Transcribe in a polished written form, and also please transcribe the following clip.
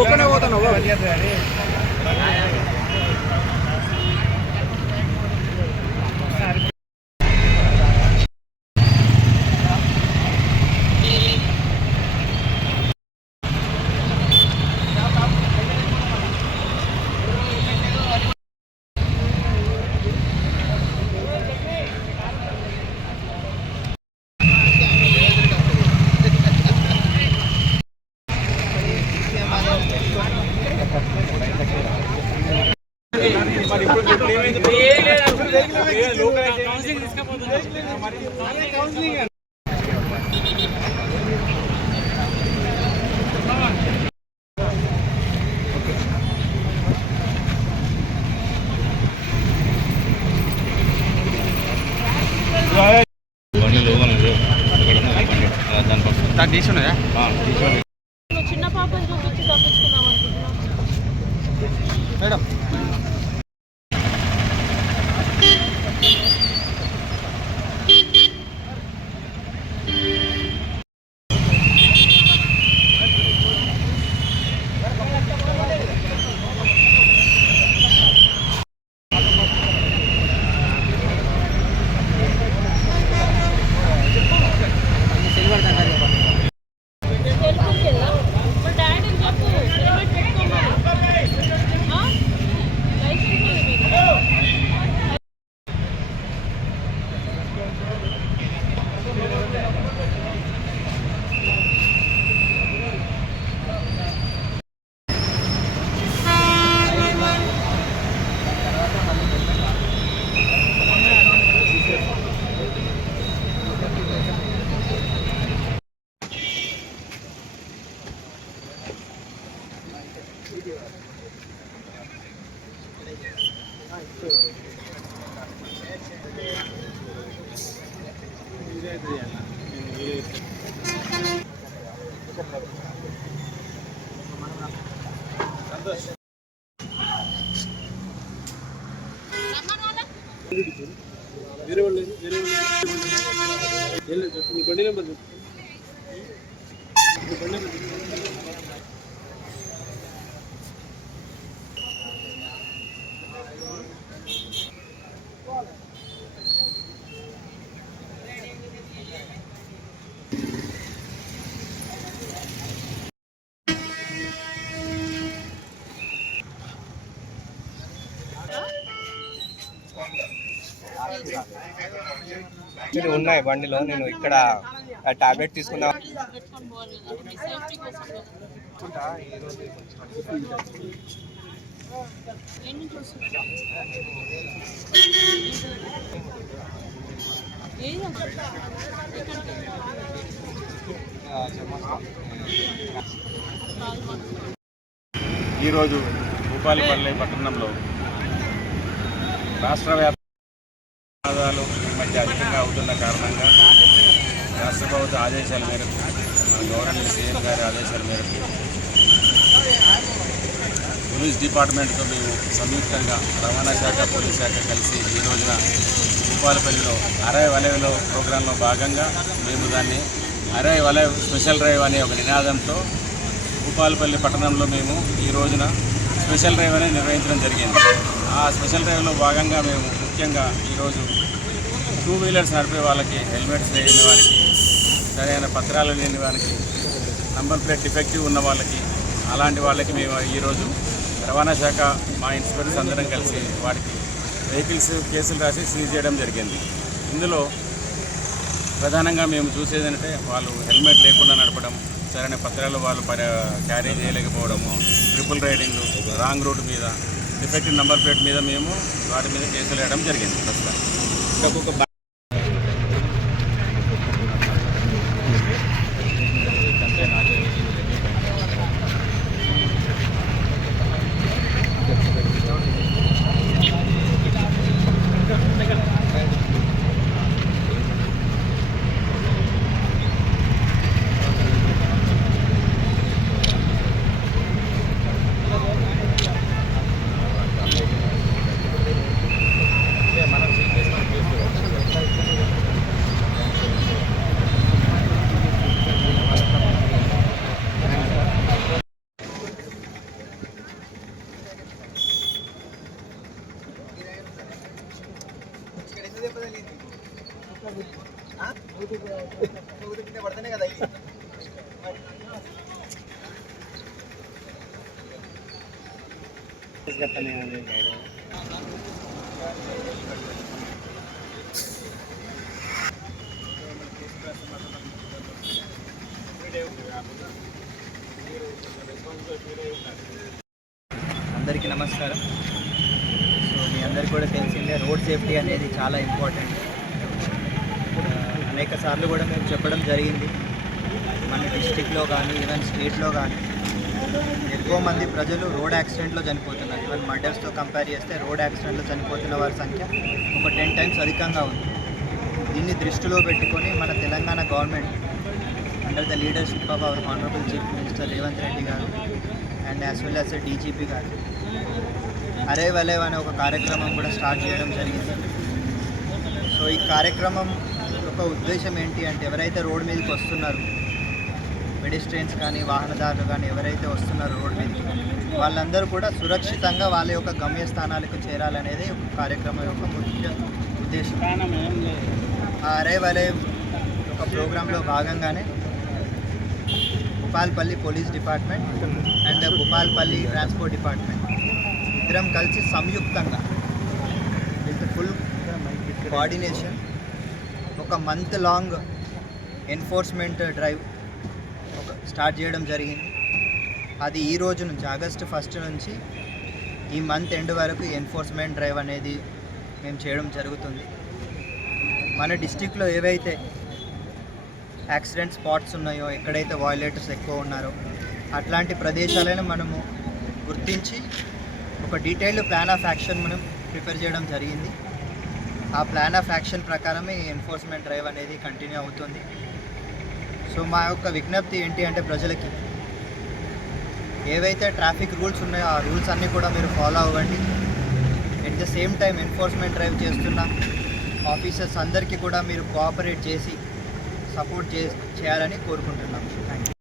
ఓకేనే పోతాను చిన్న పాపని చూపించి తప్పించుకుందాం అనుకుంటున్నా మేడం. వేరే వాళ్ళు మీ బండి నెంబర్ ఉన్నాయి బండిలో. నేను ఇక్కడ టాబ్లెట్ తీసుకున్నా. ఈరోజు భూపాలపల్లి పట్టణంలో రాష్ట్ర వ్యాప్తంగా ప్రమాదాలు మధ్య అధికంగా అవుతున్న కారణంగా రాష్ట్ర ప్రభుత్వ ఆదేశాల మేరకు మన గవర్నమెంట్ సీఎం గారి ఆదేశాల మేరకు పోలీస్ డిపార్ట్మెంట్తో మేము సంయుక్తంగా రవాణా శాఖ పోలీస్ శాఖ కలిసి ఈ రోజున భూపాలపల్లిలో అరై వలయలో ప్రోగ్రాంలో భాగంగా మేము దాన్ని అరై వలయ స్పెషల్ డ్రైవ్ అనే ఒక నినాదంతో భూపాలపల్లి పట్టణంలో మేము ఈ రోజున స్పెషల్ డ్రైవ్ అనేది నిర్వహించడం జరిగింది. ఆ స్పెషల్ డ్రైవ్లో భాగంగా మేము ముఖ్యంగా ఈరోజు 2 వీలర్స్ నడిపే వాళ్ళకి, హెల్మెట్స్ లేని వారికి, సరైన పత్రాలు లేని వారికి, నంబర్ ప్లేట్ డిఫెక్టివ్ ఉన్న వాళ్ళకి, అలాంటి వాళ్ళకి మేము ఈరోజు రవాణా శాఖ మా ఇన్స్పెక్టర్స్ అందరం కలిసి వారికి వెహికల్స్ కేసులు రాసి సీజ్ చేయడం జరిగింది. ఇందులో ప్రధానంగా మేము చూసేది అంటే వాళ్ళు హెల్మెట్ లేకుండా నడపడం, సరైన పత్రాలు వాళ్ళు క్యారీ చేయలేకపోవడము, ట్రిపుల్ రైడింగ్, రాంగ్ రూట్ మీద, డిఫెక్టివ్ నంబర్ ప్లేట్ మీద మేము వాటి మీద కేసులు వేయడం జరిగింది. ప్రస్తుతం మనం అందరికీ నమస్కారం. సో మీ అందరికీ కూడా తెలిసిందే రోడ్ సేఫ్టీ అనేది చాలా ఇంపార్టెంట్. అనేక సార్లు కూడా మేము చెప్పడం జరిగింది. మన డిస్టిక్లో కానీ ఈవెన్ స్టేట్లో కానీ ఎక్కువ మంది ప్రజలు రోడ్ యాక్సిడెంట్లో చనిపోతున్నారు. ఈవెన్ మర్డర్స్తో కంపేర్ చేస్తే రోడ్ యాక్సిడెంట్లో చనిపోతున్న వారి సంఖ్య ఒక 10 times అధికంగా ఉంది. దీన్ని దృష్టిలో పెట్టుకొని మన Telangana government under the leadership of our honourable chief minister Revanth Reddy గారు and as well as DGP గారు అరైవ్ అలైవ్ అనే ఒక కార్యక్రమం కూడా స్టార్ట్ చేయడం జరిగింది. సో ఈ కార్యక్రమం యొక్క ఉద్దేశం ఏంటి అంటే ఎవరైతే రోడ్ మీదకి వస్తున్నారో పెడిస్ట్రియన్స్ కానీ వాహనదారులు కానీ ఎవరైతే వస్తున్నారో రోడ్ మీదకి వాళ్ళందరూ కూడా సురక్షితంగా వాళ్ళ యొక్క గమ్యస్థానాలకు చేరాలనేది ఒక కార్యక్రమం యొక్క ముఖ్య ఉద్దేశం. ఆ అరైవ్ అలైవ్ ఒక ప్రోగ్రాంలో భాగంగానే Bhupalpally police department and Bhupalpally transport department ఇద్దరం కలిసి సంయుక్తంగా విత్ ఫుల్ కోఆర్డినేషన్ ఒక month long enforcement drive start చేయడం జరిగింది. అది ఈ రోజు నుంచి August 1 నుంచి ఈ మంత్ ఎండ్ వరకు ఎన్ఫోర్స్మెంట్ డ్రైవ్ అనేది మేము చేయడం జరుగుతుంది. మన డిస్టిక్లో ఏవైతే యాక్సిడెంట్ స్పాట్స్ ఉన్నాయో, ఎక్కడైతే వాయిలేటర్స్ ఎక్కువ ఉన్నారో అట్లాంటి ప్రదేశాలను మనము గుర్తించి ఒక డీటెయిల్డ్ ప్లాన్ ఆఫ్ యాక్షన్ మనం ప్రిపేర్ చేయడం జరిగింది. ఆ ప్లాన్ ఆఫ్ యాక్షన్ ప్రకారమే ఎన్ఫోర్స్మెంట్ డ్రైవ్ అనేది కంటిన్యూ అవుతుంది. సో మా యొక్క విజ్ఞప్తి ఏంటి అంటే ప్రజలకి ఏవైతే ట్రాఫిక్ రూల్స్ ఉన్నాయో ఆ రూల్స్ అన్నీ కూడా మీరు ఫాలో అవ్వండి. At the same time enforcement drive చేస్తున్న ఆఫీసర్స్ అందరికీ కూడా మీరు కోఆపరేట్ చేసి సపోర్ట్ చేయాలని కోరుకుంటున్నాం. Thank you.